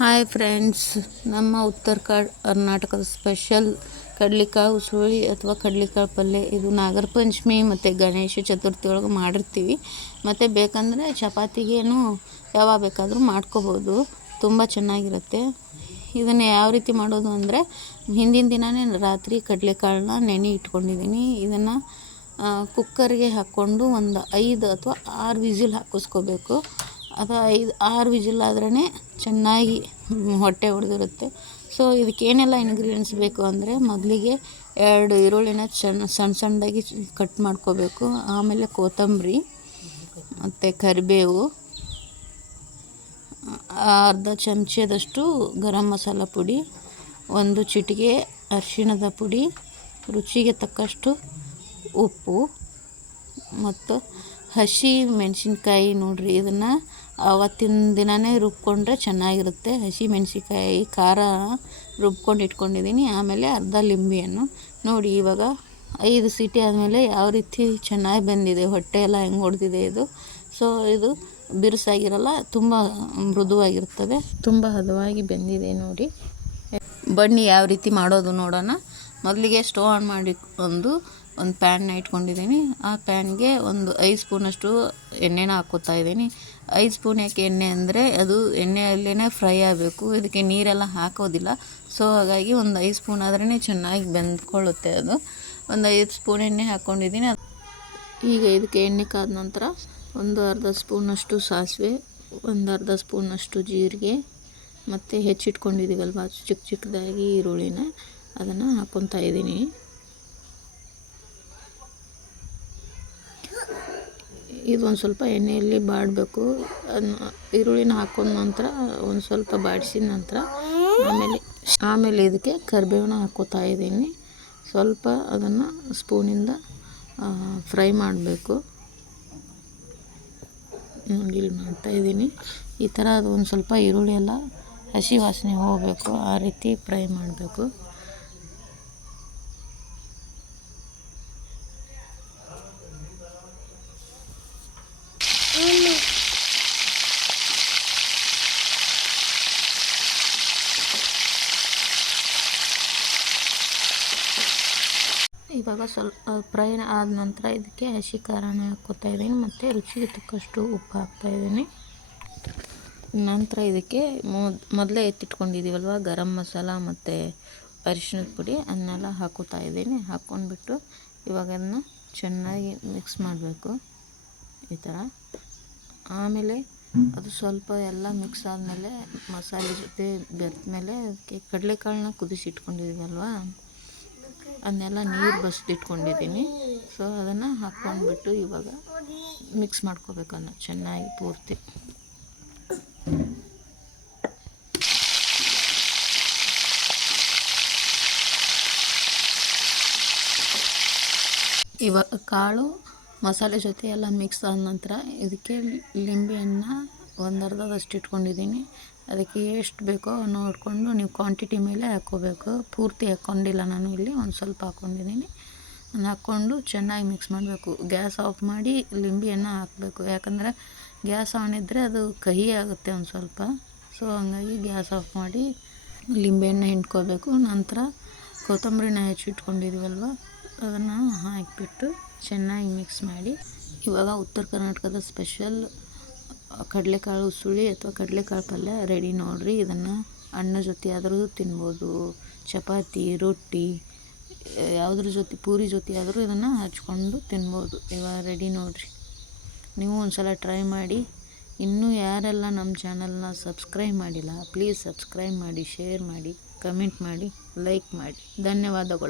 Hi friends, ನಮ್ಮ ಉತ್ತರ ಕರ್ನಾಟಕದ ಸ್ಪೆಷಲ್ ಕಡ್ಲಿಕಾಳು ಉಸುಳಿ ಅಥವಾ ಕಡ್ಲಿಕಾಳು ಪಲ್ಯ. ಇದು ನಾಗರ ಪಂಚಮಿ ಮತ್ತು ಗಣೇಶ ಚತುರ್ಥಿ ಒಳಗೆ ಮಾಡಿರ್ತೀವಿ. ಮತ್ತು ಬೇಕಂದರೆ ಚಪಾತಿಗೇನು ಯಾವಾಗ ಬೇಕಾದರೂ ಮಾಡ್ಕೋಬೋದು. ತುಂಬ ಚೆನ್ನಾಗಿರುತ್ತೆ. ಇದನ್ನು ಯಾವ ರೀತಿ ಮಾಡೋದು ಅಂದರೆ, ಹಿಂದಿನ ದಿನವೇ ರಾತ್ರಿ ಕಡಲೆಕಾಳನ್ನ ನೆನೆ ಇಟ್ಕೊಂಡಿದ್ದೀನಿ ಇದನ್ನು ಕುಕ್ಕರ್ಗೆ ಹಾಕ್ಕೊಂಡು ಒಂದು ಐದು ಅಥವಾ ಆರು ವಿಝಿಲ್ ಹಾಕಿಸ್ಕೋಬೇಕು. ಅದು ಐದು, ಆರು ವಿಜಿಲ್ ಆದ್ರೇ ಚೆನ್ನಾಗಿ ಹೊಟ್ಟೆ ಹೊಡೆದಿರುತ್ತೆ ಸೊ ಇದಕ್ಕೆ ಏನೆಲ್ಲ ಇಂಗ್ರೀಡಿಯೆಂಟ್ಸ್ ಬೇಕು ಅಂದರೆ ಮೊದಲಿಗೆ ಎರಡು ಈರುಳ್ಳಿನ ಚೆನ್ನ ಸಣ್ಣ ಸಣ್ಣದಾಗಿ ಕಟ್ ಮಾಡ್ಕೋಬೇಕು. ಆಮೇಲೆ ಕೊತ್ತಂಬರಿ, ಮತ್ತು ಕರಿಬೇವು ಅರ್ಧ ಚಮಚದಷ್ಟು ಗರಂ ಮಸಾಲ ಪುಡಿ, ಒಂದು ಚಿಟಿಕೆ ಅರಿಶಿಣದ ಪುಡಿ, ರುಚಿಗೆ ತಕ್ಕಷ್ಟು ಉಪ್ಪು, ಮತ್ತು ಹಸಿ ಮೆಣಸಿನ್ಕಾಯಿ ನೋಡಿರಿ, ಇದನ್ನು ಆವತ್ತಿನ ದಿನವೇ ರುಬ್ಕೊಂಡ್ರೆ ಚೆನ್ನಾಗಿರುತ್ತೆ. ಹಸಿ ಮೆಣಸಿಕಾಯಿ, ಖಾರ ರುಬ್ಕೊಂಡು ಇಟ್ಕೊಂಡಿದ್ದೀನಿ. ಆಮೇಲೆ ಅರ್ಧ ಲಿಂಬೆಯನ್ನು ನೋಡಿ ಇವಾಗ ಐದು ಸೀಟಿ ಆದಮೇಲೆ ಯಾವ ರೀತಿ ಚೆನ್ನಾಗಿ ಬಂದಿದೆ. ಹೊಟ್ಟೆ ಎಲ್ಲ ಹೆಂಗೆ ಹೊಡೆದಿದೆ ಇದು. ಸೊ ಇದು ಬಿರುಸಾಗಿರಲ್ಲ, ತುಂಬ ಮೃದುವಾಗಿರ್ತದೆ. ತುಂಬ ಹದವಾಗಿ ಬೆಂದಿದೆ ನೋಡಿ. ಬನ್ನಿ ಯಾವ ರೀತಿ ಮಾಡೋದು ನೋಡೋಣ. ಮೊದಲಿಗೆ ಸ್ಟವ್ ಆನ್ ಮಾಡಿ ಒಂದು ಒಂದು ಪ್ಯಾನ್ನ ಇಟ್ಕೊಂಡಿದ್ದೀನಿ. ಆ ಪ್ಯಾನ್ಗೆ ಒಂದು ಐದು ಸ್ಪೂನಷ್ಟು ಎಣ್ಣೆನ ಹಾಕ್ಕೋತಾ ಇದ್ದೀನಿ. ಐದು ಸ್ಪೂನ್ ಯಾಕೆ ಎಣ್ಣೆ ಅಂದರೆ ಅದು ಎಣ್ಣೆಯಲ್ಲೇ ಫ್ರೈ ಆಗಬೇಕು. ಇದಕ್ಕೆ ನೀರೆಲ್ಲ ಹಾಕೋದಿಲ್ಲ. ಸೊ ಹಾಗಾಗಿ ಒಂದು ಐದು ಸ್ಪೂನ್ ಆದ್ರೇ ಚೆನ್ನಾಗಿ ಬೆಂದ್ಕೊಳ್ಳುತ್ತೆ ಅದು. ಒಂದು ಐದು ಸ್ಪೂನ್ ಎಣ್ಣೆ ಹಾಕ್ಕೊಂಡಿದ್ದೀನಿ ಈಗ ಇದಕ್ಕೆ ಎಣ್ಣೆ ಕಾದ ನಂತರ ಒಂದು ಅರ್ಧ ಸ್ಪೂನಷ್ಟು ಸಾಸಿವೆ, ಒಂದು ಅರ್ಧ ಸ್ಪೂನಷ್ಟು ಜೀರಿಗೆ, ಮತ್ತು ಹೆಚ್ಚಿಟ್ಕೊಂಡಿದ್ದೀವಲ್ವ ಚಿಕ್ಕ ಚಿಕ್ಕದಾಗಿ ಈರುಳ್ಳಿನ ಅದನ್ನು ಹಾಕ್ಕೊತಾ ಇದ್ದೀನಿ. ಇದು ಒಂದು ಸ್ವಲ್ಪ ಎಣ್ಣೆಯಲ್ಲಿ ಬಾಡಬೇಕು. ಈರುಳ್ಳಿನ ಹಾಕೊಂಡ ನಂತರ ಒಂದು ಸ್ವಲ್ಪ ಬಾಡಿಸಿದ ನಂತರ ಆಮೇಲೆ ಆಮೇಲೆ ಇದಕ್ಕೆ ಕರಿಬೇವನ್ನ ಹಾಕೋತಾ ಇದ್ದೀನಿ. ಸ್ವಲ್ಪ ಅದನ್ನು ಸ್ಪೂನಿಂದ ಫ್ರೈ ಮಾಡಬೇಕು. ಇಲ್ಲಿ ಮಾಡ್ತಾಯಿದ್ದೀನಿ ಈ ಥರ ಅದು ಒಂದು ಸ್ವಲ್ಪ ಈರುಳ್ಳಿ ಎಲ್ಲ ಹಸಿ ವಾಸನೆ ಹೋಗಬೇಕು. ಆ ರೀತಿ ಫ್ರೈ ಮಾಡಬೇಕು. ಇವಾಗ ಸ್ವಲ್ಪ ಫ್ರೈ ಆದ ನಂತರ ಇದಕ್ಕೆ ಹಸಿ ಖಾರನ ಹಾಕ್ಕೋತಾ ಇದ್ದೀನಿ ಮತ್ತು ರುಚಿಗೆ ತಕ್ಕಷ್ಟು ಉಪ್ಪು ಹಾಕ್ತಾ ಇದ್ದೀನಿ. ನಂತರ ಇದಕ್ಕೆ ಮೊದಲೇ ಎತ್ತಿಟ್ಕೊಂಡಿದ್ದೀವಲ್ವ ಗರಂ ಮಸಾಲ ಮತ್ತು ಅರಿಶಿಣದ ಪುಡಿ ಅದನ್ನೆಲ್ಲ ಹಾಕೋತಾ ಇದ್ದೀನಿ. ಹಾಕ್ಕೊಂಡ್ಬಿಟ್ಟು ಇವಾಗ ಅದನ್ನ ಚೆನ್ನಾಗಿ ಮಿಕ್ಸ್ ಮಾಡಬೇಕು ಈ ಥರ. ಆಮೇಲೆ ಅದು ಸ್ವಲ್ಪ ಎಲ್ಲ ಮಿಕ್ಸ್ ಆದಮೇಲೆ ಮಸಾಲೆ ಜೊತೆ ಬೆರೆತ ಮೇಲೆ ಅದಕ್ಕೆ ಕಡಲೆಕಾಳನ್ನ ಕುದಿಸಿಟ್ಕೊಂಡಿದ್ದೀವಲ್ವ ಅದನ್ನೆಲ್ಲ ನೀರು ಬಸ್ದಿಟ್ಕೊಂಡಿದ್ದೀನಿ ಸೊ ಅದನ್ನು ಹಾಕ್ಕೊಂಡ್ಬಿಟ್ಟು ಇವಾಗ ಮಿಕ್ಸ್ ಮಾಡ್ಕೋಬೇಕು ಮಾಡ್ಕೋಬೇಕನ್ನ ಚೆನ್ನಾಗಿ ಪೂರ್ತಿ. ಇವಾಗ ಕಾಳು ಮಸಾಲೆ ಜೊತೆ ಎಲ್ಲ ಮಿಕ್ಸ್ ಆದ ನಂತರ ಇದಕ್ಕೆ ಲಿಂಬೆಯನ್ನು ಒಂದು ಅರ್ಧದಷ್ಟು ಇಟ್ಕೊಂಡಿದ್ದೀನಿ. ಅದಕ್ಕೆ ಎಷ್ಟು ಬೇಕೋ ನೋಡಿಕೊಂಡು ನೀವು ಕ್ವಾಂಟಿಟಿ ಮೇಲೆ ಹಾಕ್ಕೋಬೇಕು. ಪೂರ್ತಿ ಹಾಕ್ಕೊಂಡಿಲ್ಲ ನಾನು ಇಲ್ಲಿ, ಒಂದು ಸ್ವಲ್ಪ ಹಾಕ್ಕೊಂಡಿದ್ದೀನಿ. ಹಾಕ್ಕೊಂಡು ಚೆನ್ನಾಗಿ ಮಿಕ್ಸ್ ಮಾಡಬೇಕು. ಗ್ಯಾಸ್ ಆಫ್ ಮಾಡಿ ಲಿಂಬಿಯನ್ನು ಹಾಕಬೇಕು. ಯಾಕಂದರೆ ಗ್ಯಾಸ್ ಆನ್ ಇದ್ದರೆ ಅದು ಕಹಿ ಆಗುತ್ತೆ ಒಂದು ಸ್ವಲ್ಪ. ಸೊ ಹಂಗಾಗಿ ಗ್ಯಾಸ್ ಆಫ್ ಮಾಡಿ ಲಿಂಬೆಯನ್ನು ಹಿಂಡ್ಕೋಬೇಕು. ನಂತರ ಕೊತ್ತಂಬರಿನ ಹೆಚ್ಚಿಟ್ಕೊಂಡಿದ್ದೀವಲ್ವ ಅದನ್ನು ಹಾಕಿಬಿಟ್ಟು ಚೆನ್ನಾಗಿ ಮಿಕ್ಸ್ ಮಾಡಿ. ಇವಾಗ ಉತ್ತರ ಕರ್ನಾಟಕದ ಸ್ಪೆಷಲ್ ಕಡಲೆಕಾಳು ಉಸುಳಿ ಅಥವಾ ಕಡಲೆಕಾಳು ಪಲ್ಯ ರೆಡಿ ನೋಡಿರಿ. ಇದನ್ನು ಅನ್ನ ಜೊತೆ ಆದರೂ ತಿನ್ಬೋದು. ಚಪಾತಿ, ರೊಟ್ಟಿ ಯಾವುದ್ರ ಜೊತೆ, ಪೂರಿ ಜೊತೆ ಆದರೂ ಇದನ್ನು ಹಚ್ಕೊಂಡು ತಿನ್ಬೋದು. ಇವಾಗ ರೆಡಿ ನೋಡಿರಿ. ನೀವು ಒಂದು ಸಲ ಟ್ರೈ ಮಾಡಿ. ಇನ್ನೂ ಯಾರೆಲ್ಲ ನಮ್ಮ ಚಾನಲ್ನ ಸಬ್ಸ್ಕ್ರೈಬ್ ಮಾಡಿಲ್ಲ ಪ್ಲೀಸ್ ಸಬ್ಸ್ಕ್ರೈಬ್ ಮಾಡಿ ಶೇರ್ ಮಾಡಿ ಕಮೆಂಟ್ ಮಾಡಿ ಲೈಕ್ ಮಾಡಿ. ಧನ್ಯವಾದಗಳು.